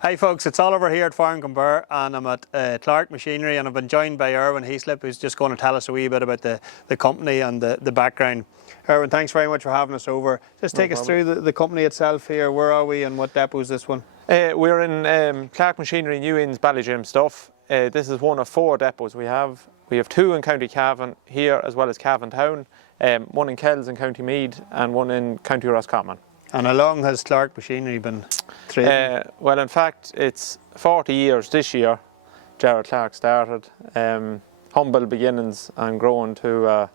Hi folks, it's Oliver here at Fore and I'm at Clarke Machinery, and I've been joined by Irwin Heslip, who's just going to tell us a wee bit about the company and the background. Irwin, thanks very much for having us over. Just take us through the company itself here. Where are we and what depot is this one? We're in Clarke Machinery New Inns, Ballygym stuff. This is one of 4 depots we have. We have 2 in County Cavan here, as well as Cavan Town, one in Kells in County Meath and one in County Roscommon. And how long has Clarke Machinery been trading? Well, in fact, it's 40 years this year. Gerard Clarke started. Humble beginnings and growing to a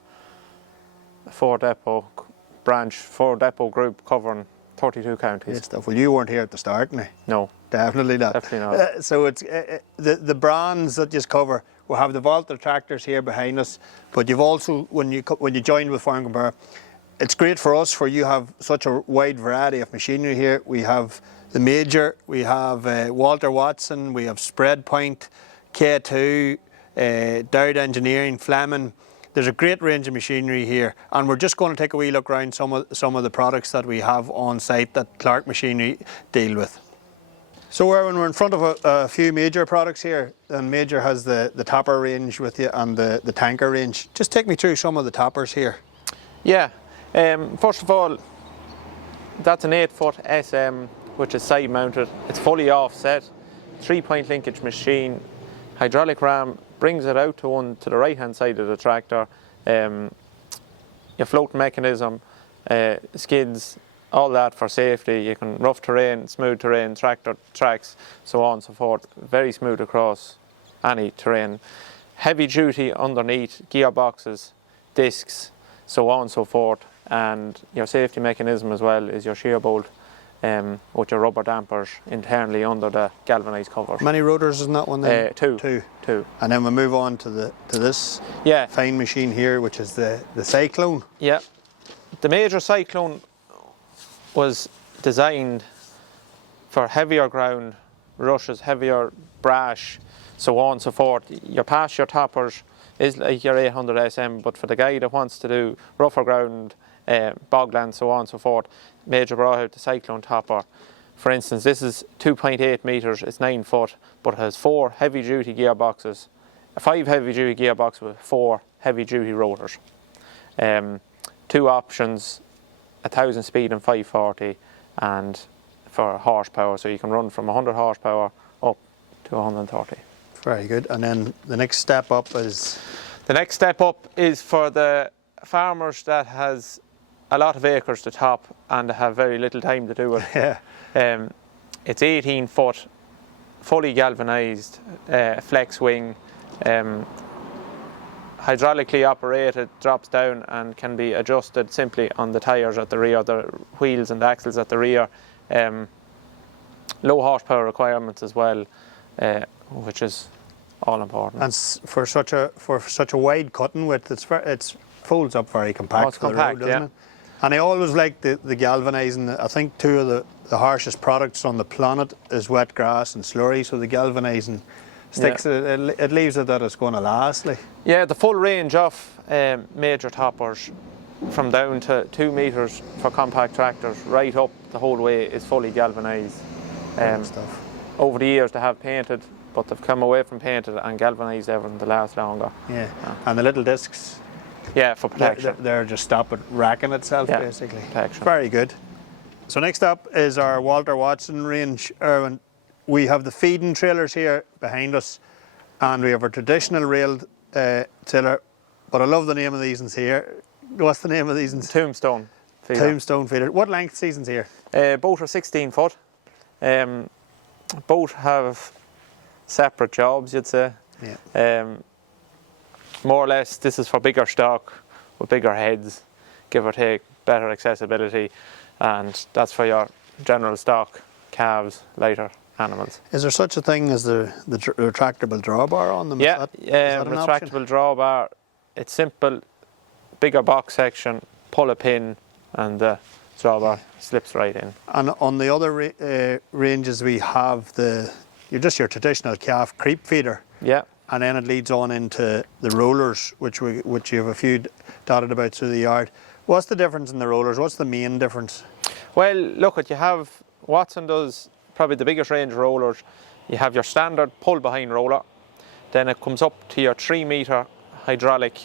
4 depot group covering 32 counties. Good stuff. Well, you weren't here at the start, no? No. Definitely not. Definitely not. So it's the brands that you cover. We have the Valtra tractors here behind us, but you've also, when you joined with Fore, it's great for us, for you have such a wide variety of machinery here. We have the Major, we have Walter Watson, we have SpreadPoint, Ktwo, Dowd Engineering, Fleming. There's a great range of machinery here, and we're just going to take a wee look around some of the products that we have on site that Clarke Machinery deal with. So Erwin, we're in front of a few Major products here, and Major has the topper range with you and the tanker range. Just take me through some of the toppers here. Yeah. First of all, that's an 8-foot SM, which is side mounted. It's fully offset, 3-point linkage machine, hydraulic ram brings it out to the right hand side of the tractor. Your float mechanism, skids, all that for safety. You can rough terrain, smooth terrain, tractor tracks, so on and so forth. Very smooth across any terrain. Heavy duty underneath, gearboxes, discs, so on and so forth. And your safety mechanism as well is your shear bolt with your rubber dampers internally under the galvanised covers. Many rotors in that one then? 2. And then we move on to this fine machine here, which is the Cyclone. Yeah. The Major Cyclone was designed for heavier ground, rushes, heavier brash, so on and so forth. Your toppers is like your 800 SM, but for the guy that wants to do rougher ground, bogland, so on and so forth, Major brought out the Cyclone topper. For instance, this is 2.8 metres, it's 9 foot, but it has 4 heavy duty gearboxes, 5 heavy duty gearboxes with 4 heavy duty rotors. 2 options, 1,000 speed and 540, and for horsepower, so you can run from 100 horsepower up to 130. Very good. And then the next step up is? The next step up is for the farmers that has a lot of acres to top and have very little time to do it. Yeah. It's 18 foot, fully galvanised, flex wing, hydraulically operated, drops down and can be adjusted simply on the tyres at the rear, the wheels and the axles at the rear. Low horsepower requirements as well, which is all important. And for such a wide cutting width, it folds up very compact. Oh, it's compact, the road, doesn't it? And I always like the galvanising. I think 2 of the harshest products on the planet is wet grass and slurry, so the galvanising sticks, it leaves it that it's going to last. Like. Yeah, the full range of Major toppers, from down to 2 metres for compact tractors, right up the whole way, is fully galvanised. Stuff. Over the years they have painted, but they've come away from painted and galvanised everything to last longer. Yeah, and the little discs. Yeah, for protection. They're just stop it racking itself, basically. Protection. Very good. So next up is our Walter Watson range, Irwin. We have the feeding trailers here behind us, and we have a traditional railed tiller, but I love the name of these ones here. What's the name of these ones? Tombstone feeder. Tombstone feeder. What length seasons here? Both are 16 foot. Both have separate jobs, you'd say. Yeah. More or less, this is for bigger stock with bigger heads, give or take, better accessibility, and that's for your general stock, calves, lighter animals. Is there such a thing as the retractable drawbar on them? Yeah, is that an option? retractable drawbar. It's simple, bigger box section, pull a pin, and the drawbar slips right in. And on the other ranges, we have your traditional calf creep feeder. Yeah. And then it leads on into the rollers, which you have a few dotted about through the yard. What's the difference in the rollers? What's the main difference? Well, look, you have Watson does probably the biggest range of rollers. You have your standard pull behind roller, then it comes up to your 3 metre hydraulic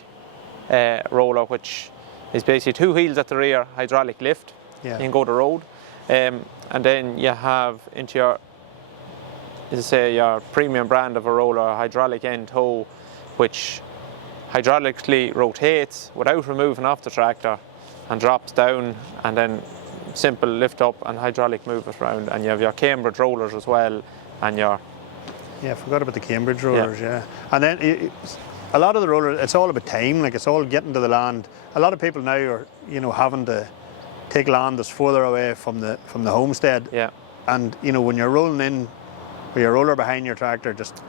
roller, which is basically 2 wheels at the rear, hydraulic lift. Yeah. You can go the road. And then you have into your, as I say, your premium brand of a roller, hydraulic end toe, which hydraulically rotates without removing off the tractor and drops down, and then simple lift up and hydraulic move it around. And you have your Cambridge rollers as well, and your... Yeah, I forgot about the Cambridge rollers, yeah. And then a lot of the rollers, it's all about time, like it's all getting to the land. A lot of people now are, you know, having to take land that's further away from the homestead. Yeah. And, you know, when you're rolling in with your roller behind your tractor, just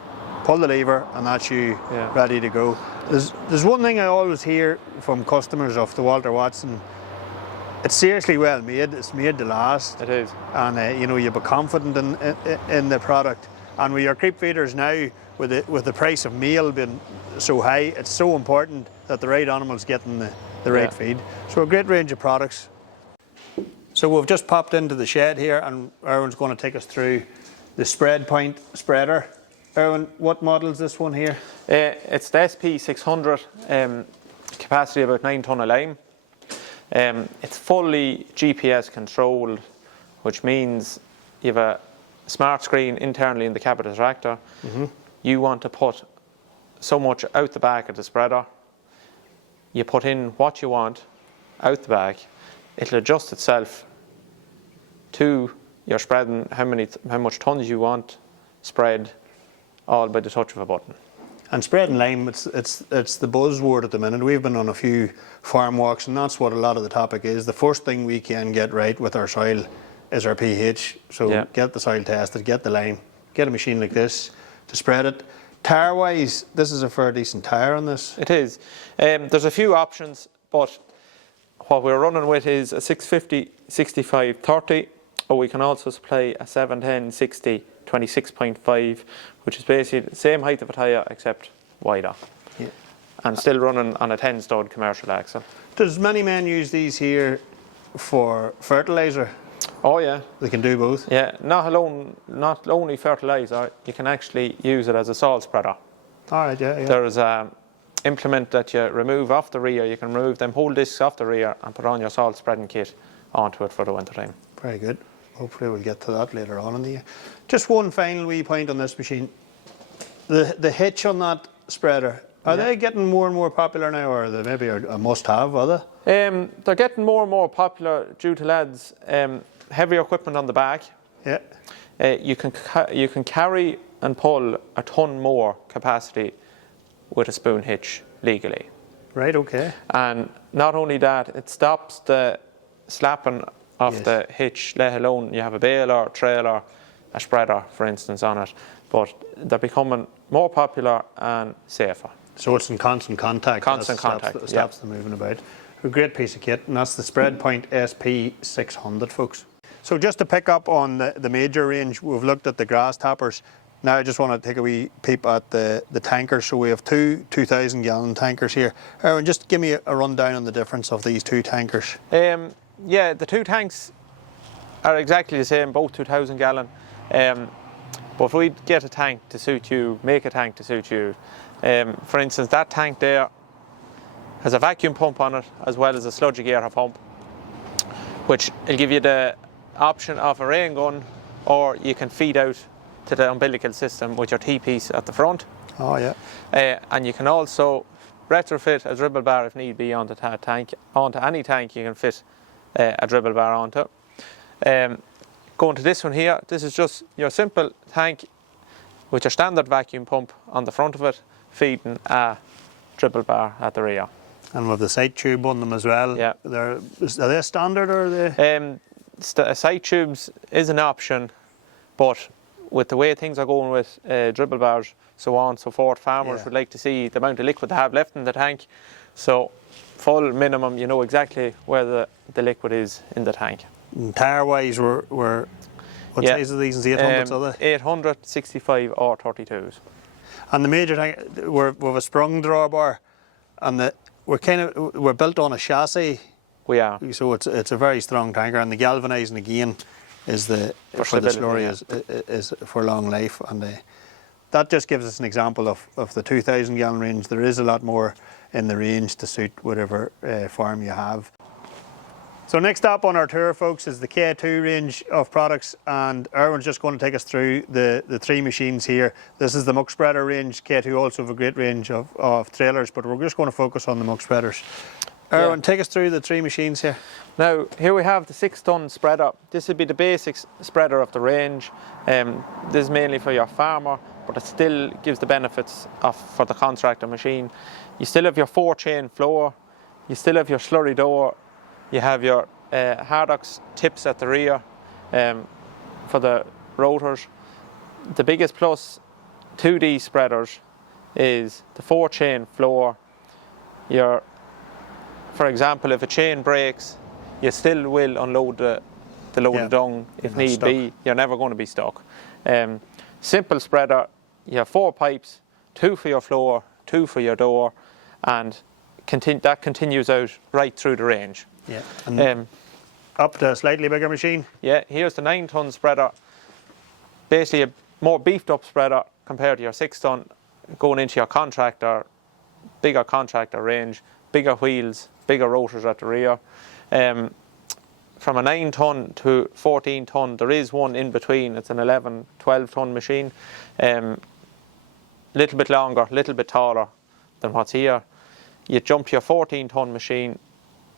pull the lever and that's you ready to go. There's one thing I always hear from customers of the Walter Watson. It's seriously well made. It's made to last. It is. And you know, you'll be confident in the product. And with your creep feeders now, with the price of meal being so high, it's so important that the right animal's getting the right feed. So a great range of products. So we've just popped into the shed here, and Irwin's going to take us through the SpreadPoint spreader. Irwin, what model is this one here? It's the SP600, capacity about 9 tonne of lime. It's fully GPS controlled, which means you have a smart screen internally in the cab of the tractor. You want to put so much out the back of the spreader. You put in what you want out the back. It'll adjust itself to your spreading, how much tons you want spread, all by the touch of a button. And spreading lime, it's the buzzword at the minute. We've been on a few farm walks, and that's what a lot of the topic is. The first thing we can get right with our soil is our pH. So get the soil tested, get the lime, get a machine like this to spread it. Tire-wise, this is a fair decent tire on this. It is. There's a few options, but what we're running with is a 650 65 30, or we can also supply a 710 60 26.5, which is basically the same height of a tyre except wider. Yeah. And still running on a 10 stud commercial axle. Does many men use these here for fertiliser? Oh yeah. They can do both? Yeah, not only fertiliser, you can actually use it as a salt spreader. Alright, yeah. There's an implement that you remove off the rear. You can remove them whole discs off the rear and put on your salt spreading kit onto it for the winter time. Very good. Hopefully we'll get to that later on in the year. Just one final wee point on this machine. The hitch on that spreader, are they getting more and more popular now, or are they maybe a must-have, are they? They're getting more and more popular due to lads heavier equipment on the back. Yeah. You can carry and pull a ton more capacity with a spoon hitch legally. Right, okay. And not only that, it stops the slapping of the hitch, let alone you have a baler, trailer, a spreader, for instance, on it. But they're becoming more popular and safer. So it's in constant contact. Constant contact, stops them moving about. A great piece of kit, and that's the SpreadPoint SP600, folks. So just to pick up on the major range, we've looked at the grass toppers. Now I just want to take a wee peep at the tankers. So we have two 2,000 gallon tankers here. Irwin, just give me a rundown on the difference of these two tankers. Yeah, the two tanks are exactly the same, both 2,000 gallon. But if we get a tank to suit you, make a tank to suit you. For instance, that tank there has a vacuum pump on it as well as a sludgy gear pump, which will give you the option of a rain gun, or you can feed out to the umbilical system with your T-piece at the front. Oh yeah. And you can also retrofit a dribble bar if need be onto tank. Onto any tank you can fit a dribble bar onto. Going to this one here, this is just your simple tank with your standard vacuum pump on the front of it, feeding a dribble bar at the rear. And with the sight tube on them as well. Yeah. Are they standard, or are they? Sight tubes is an option, but with the way things are going with dribble bars, so on and so forth, farmers would like to see the amount of liquid they have left in the tank. So full minimum, you know exactly where the liquid is in the tank. Tire-wise, what size are these? 800s, are they? 800, 65 or 32s. And the major tank, we're with a sprung drawbar, and we're built on a chassis. We are. So it's a very strong tanker, and the galvanising again is the For the stability, slurry is for long life, and that just gives us an example of the 2,000 gallon range. There is a lot more in the range to suit whatever farm you have. So next up on our tour, folks, is the K2 range of products, and Irwin's just going to take us through the three machines here. This is the muck spreader range. K2 also have a great range of trailers, but we're just going to focus on the muck spreaders. Irwin, take us through the three machines here. Now, here we have the 6-ton spreader. This would be the basic spreader of the range. This is mainly for your farmer, but it still gives the benefits for the contractor machine. You still have your 4-chain floor, you still have your slurry door, you have your Hardox tips at the rear for the rotors. The biggest plus 2D spreaders is the 4-chain floor. For example, if a chain breaks, you still will unload the loaded dung if need be. You're never going to be stuck. Simple spreader, you have 4 pipes, 2 for your floor, 2 for your door, and that continues out right through the range. Yeah. And up to a slightly bigger machine. Yeah, here's the 9-ton spreader. Basically a more beefed up spreader compared to your 6-ton, going into your bigger contractor range, bigger wheels, bigger rotors at the rear. From a 9-ton to 14-ton, there is one in between. It's an 11, 12-ton machine. Little bit longer, little bit taller than what's here. You jump to your 14-ton machine.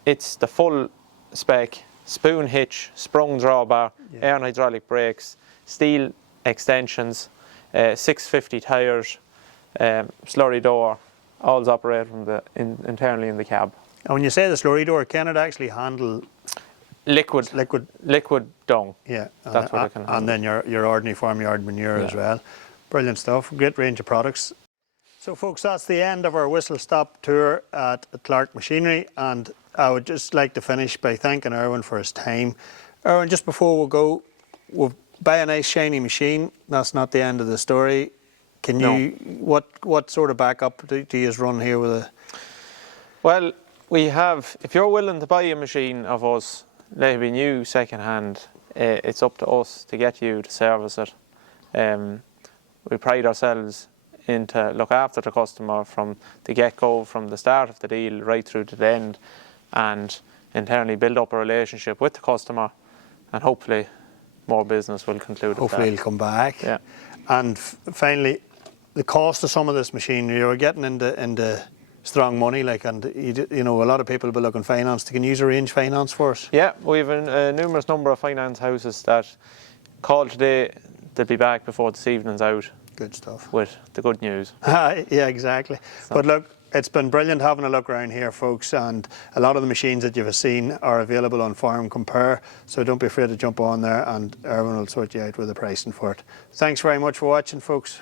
It's the full spec, spoon hitch, sprung drawbar, air and hydraulic brakes, steel extensions, 650 tyres, slurry door, all operated from internally in the cab. And when you say the slurry door, can it actually handle liquid dung? Yeah, that's what it can handle. And then your ordinary farmyard manure as well. Brilliant stuff. Great range of products. So folks, that's the end of our whistle-stop tour at Clarke Machinery, and I would just like to finish by thanking Irwin for his time. Irwin, just before we go, we'll buy a nice shiny machine. That's not the end of the story. Can you, what sort of backup do you run here with a? Well, we have, if you're willing to buy a machine of us, let it be new, second hand, it's up to us to get you to service it. We pride ourselves to look after the customer from the get-go, from the start of the deal right through to the end, and internally build up a relationship with the customer, and hopefully more business will conclude. Hopefully he'll come back. Yeah. And finally, the cost of some of this machine, you're getting into strong money, and you know, a lot of people will be looking financed. Can you arrange finance for us? Yeah, we have a numerous number of finance houses that call today. They'll be back before this evening's out. Good stuff. With the good news. Yeah, exactly. So. But look, it's been brilliant having a look around here, folks, and a lot of the machines that you've seen are available on Farm Compare, so don't be afraid to jump on there, and Irwin will sort you out with the pricing for it. Thanks very much for watching, folks.